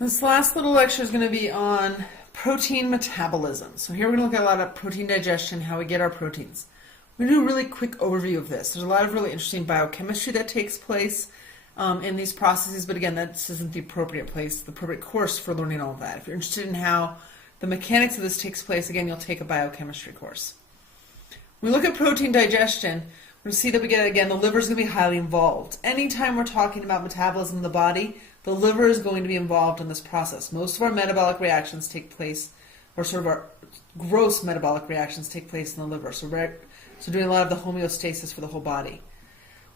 This last little lecture is going to be on protein metabolism. So here we're going to look at a lot of protein digestion, how we get our proteins. We're going to do a really quick overview of this. There's a lot of really interesting biochemistry that takes place in these processes, but again, this isn't the appropriate place, the appropriate course for learning all of that. If you're interested in how the mechanics of this takes place, again, you'll take a biochemistry course. When we look at protein digestion, we're going to see that we get, again, the liver is going to be highly involved. Anytime we're talking about metabolism in the body, the liver is going to be involved in this process. Most of our metabolic reactions take place, or sort of our gross metabolic reactions take place in the liver. So doing a lot of the homeostasis for the whole body.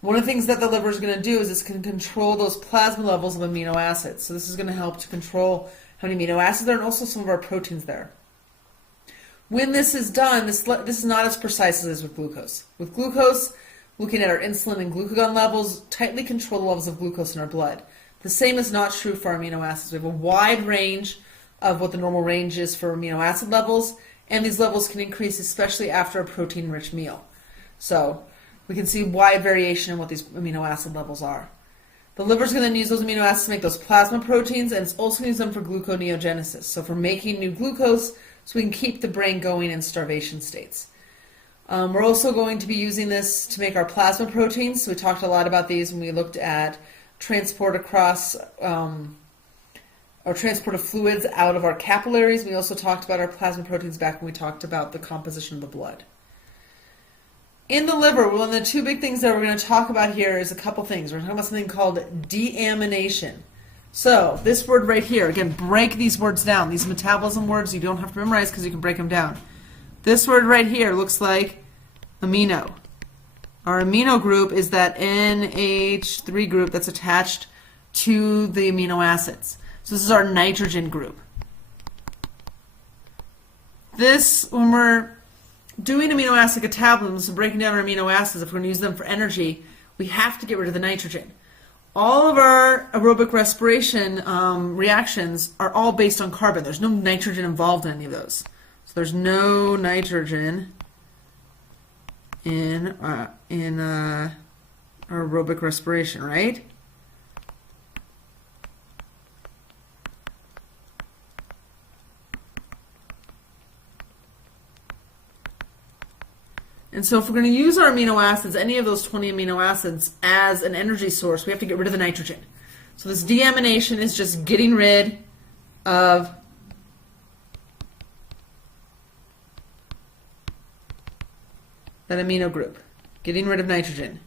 One of the things that the liver is going to do is it's going to control those plasma levels of amino acids. So this is going to help to control how many amino acids there are and also some of our proteins there. When this is done, this is not as precise as it is with glucose. With glucose, looking at our insulin and glucagon levels, tightly control the levels of glucose in our blood. The same is not true for our amino acids. We have a wide range of what the normal range is for amino acid levels, and these levels can increase especially after a protein-rich meal. So we can see wide variation in what these amino acid levels are. The liver is going to then use those amino acids to make those plasma proteins, and it's also going to use them for gluconeogenesis, so for making new glucose so we can keep the brain going in starvation states. We're also going to be using this to make our plasma proteins. So we talked a lot about these when we looked at transport across or transport of fluids out of our capillaries. We also talked about our plasma proteins back when we talked about the composition of the blood. In the liver, one of the two big things that we're going to talk about here is a couple things. We're going to talk about something called deamination. So this word right here, again, break these words down. These metabolism words you don't have to memorize because you can break them down. This word right here looks like amino. Our amino group is that NH3 group that's attached to the amino acids. So this is our nitrogen group. This, when we're doing amino acid catabolism, so breaking down our amino acids, if we're going to use them for energy, we have to get rid of the nitrogen. All of our aerobic respiration reactions are all based on carbon. There's no nitrogen involved in any of those. So there's no nitrogen in aerobic respiration, right? And so if we're going to use our amino acids, any of those 20 amino acids, as an energy source, we have to get rid of the nitrogen. So this deamination is just getting rid of that amino group, getting rid of nitrogen.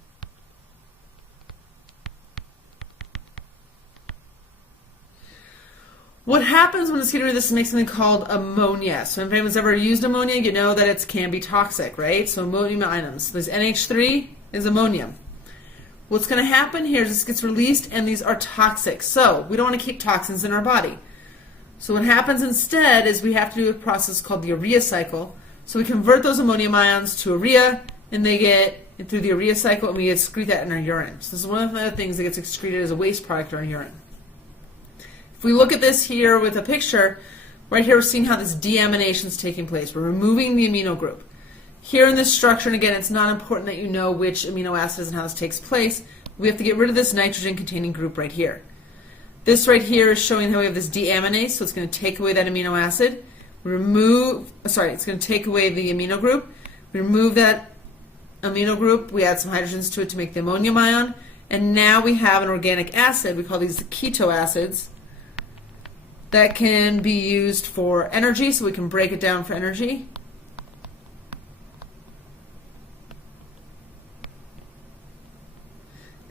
What happens when it's getting rid of this is make something called ammonia. So if anyone's ever used ammonia, you know that it can be toxic, right? So ammonium items. This NH3 is ammonium. What's going to happen here is this gets released and these are toxic. So we don't want to keep toxins in our body. So what happens instead is we have to do a process called the urea cycle. So we convert those ammonium ions to urea, and they get through the urea cycle, and we excrete that in our urine. So this is one of the things that gets excreted as a waste product in our urine. If we look at this here with a picture, right here we're seeing how this deamination is taking place. We're removing the amino group. Here in this structure, and again, it's not important that you know which amino acids and how this takes place, we have to get rid of this nitrogen-containing group right here. This right here is showing how we have this deaminase, so it's going to take away that amino acid. It's going to take away the amino group. We remove that amino group, we add some hydrogens to it to make the ammonium ion, and now we have an organic acid. We call these the keto acids that can be used for energy, so we can break it down for energy.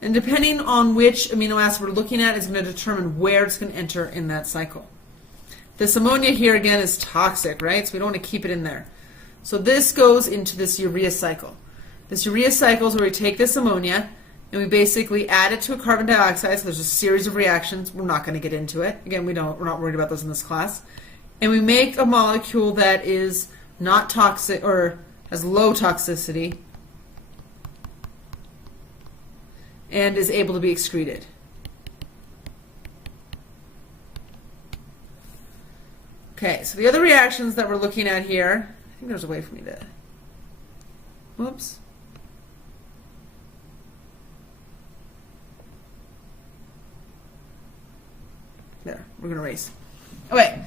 And depending on which amino acid we're looking at is going to determine where it's going to enter in that cycle. This ammonia here again is toxic, right? So we don't want to keep it in there. So this goes into this urea cycle. This urea cycle is where we take this ammonia and we basically add it to a carbon dioxide. So there's a series of reactions. We're not going to get into it. Again, we're not worried about those in this class. And we make a molecule that is not toxic or has low toxicity and is able to be excreted. Okay, so the other reactions that we're looking at here, I think there's a way for me to, whoops. There, we're going to erase. Okay,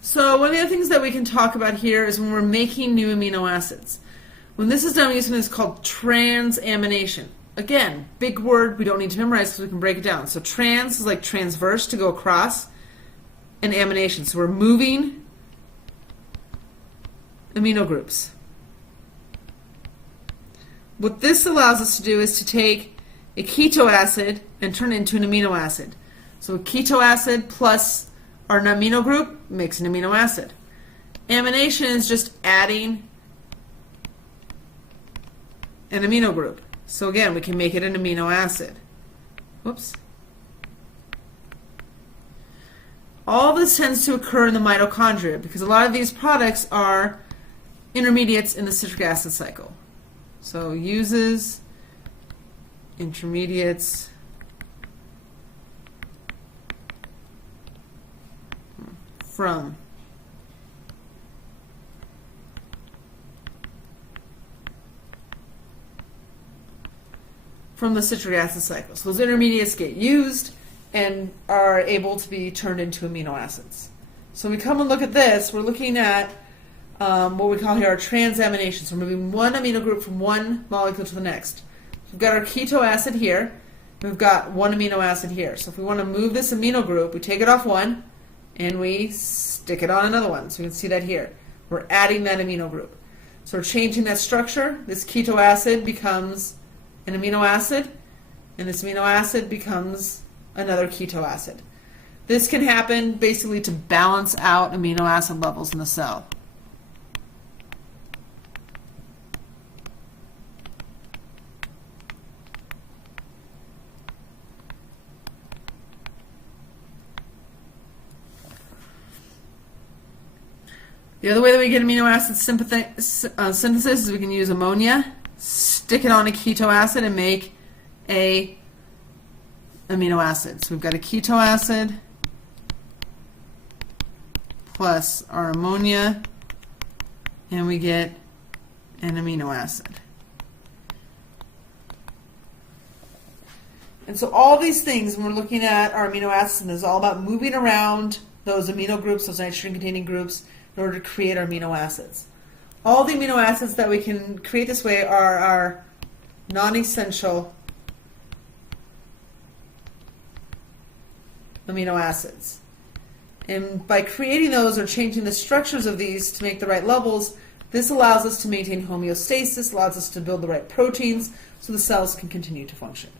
so one of the other things that we can talk about here is when we're making new amino acids. When this is done, we're using this called transamination. Again, big word we don't need to memorize because we can break it down. So trans is like transverse, to go across, and amination. So we're moving amino groups. What this allows us to do is to take a keto acid and turn it into an amino acid. So a keto acid plus our amino group makes an amino acid. Amination is just adding an amino group. So again, we can make it an amino acid. Whoops. All this tends to occur in the mitochondria because a lot of these products are intermediates in the citric acid cycle. So uses intermediates from the citric acid cycle. So those intermediates get used and are able to be turned into amino acids. So when we come and look at this, we're looking at what we call here our transamination. So we're moving one amino group from one molecule to the next. So we've got our keto acid here. We've got one amino acid here. So if we want to move this amino group, we take it off one and we stick it on another one. So you can see that here. We're adding that amino group. So we're changing that structure. This keto acid becomes an amino acid, and this amino acid becomes another keto acid. This can happen basically to balance out amino acid levels in the cell. The other way that we get amino acid synthesis is we can use ammonia, stick it on a keto acid, and make a amino acid. So we've got a keto acid plus our ammonia, and we get an amino acid. And so all these things, when we're looking at our amino acids, is all about moving around those amino groups, those nitrogen-containing groups, in order to create our amino acids. All the amino acids that we can create this way are our non-essential amino acids. And by creating those or changing the structures of these to make the right levels, this allows us to maintain homeostasis, allows us to build the right proteins so the cells can continue to function.